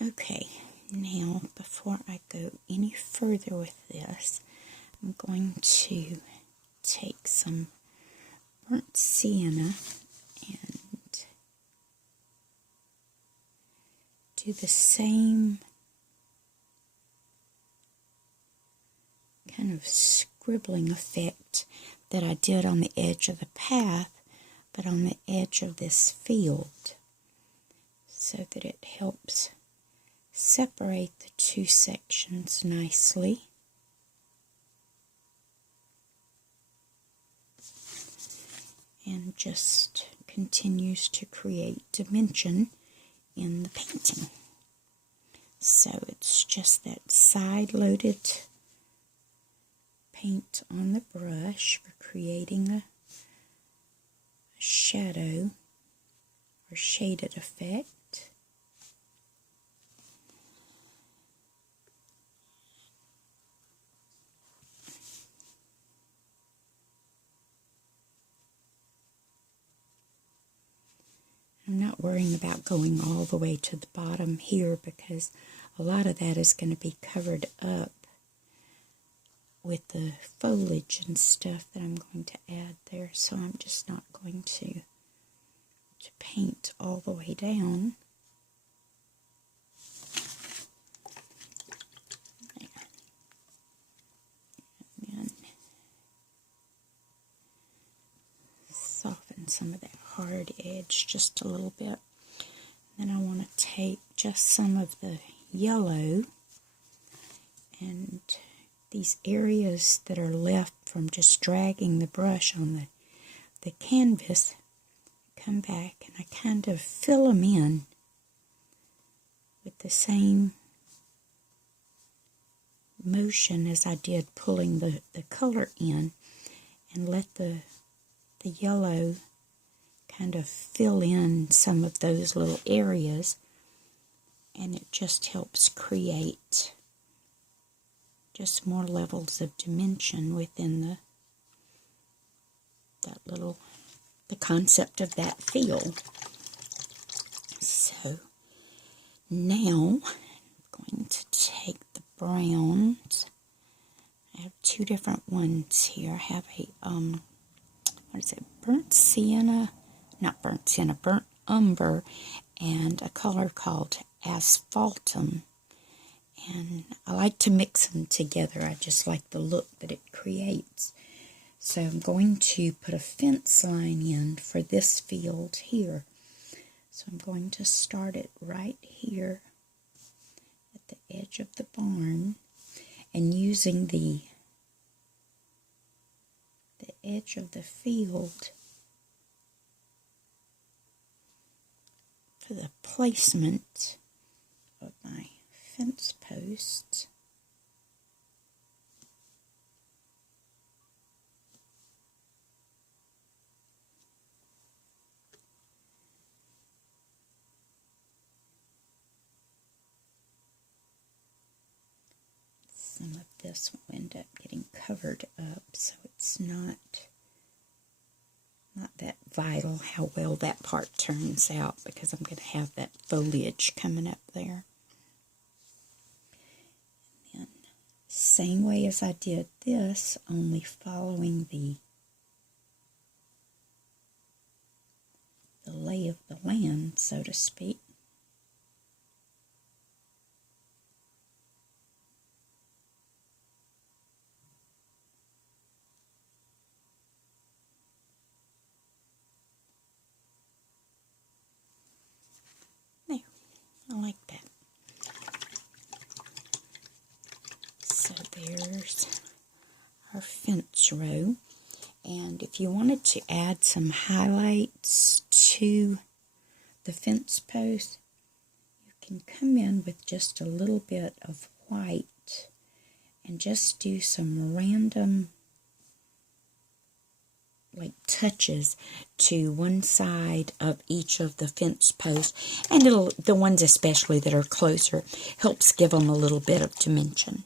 Okay, now before I go any further with this, I'm going to take some burnt sienna and do the same kind of scribbling effect that I did on the edge of the path, but on the edge of this field, so that it helps separate the two sections nicely. And just continues to create dimension in the painting. So it's just that side-loaded paint on the brush for creating a shadow or shaded effect. I'm not worrying about going all the way to the bottom here because a lot of that is going to be covered up with the foliage and stuff that I'm going to add there, so I'm just not going to paint all the way down. There. And then soften some of that hard edge just a little bit. Then I want to take just some of the yellow, and these areas that are left from just dragging the brush on the canvas, come back and I kind of fill them in with the same motion as I did pulling the color in, and let the yellow kind of fill in some of those little areas, and it just helps create just more levels of dimension within the concept of that field. So now I'm going to take the browns. I have two different ones here. I have a burnt sienna, not burnt sienna, burnt umber, and a color called asphaltum. And I like to mix them together. I just like the look that it creates. So I'm going to put a fence line in for this field here. So I'm going to start it right here at the edge of the barn, and using the edge of the field for the placement of my fence posts. Some of this will end up getting covered up, so it's not that vital how well that part turns out, because I'm going to have that foliage coming up there. And then, same way as I did this, only following the lay of the land, so to speak. I like that. So there's our fence row. And if you wanted to add some highlights to the fence post, you can come in with just a little bit of white and just do some random touches to one side of each of the fence posts, and the ones especially that are closer helps give them a little bit of dimension.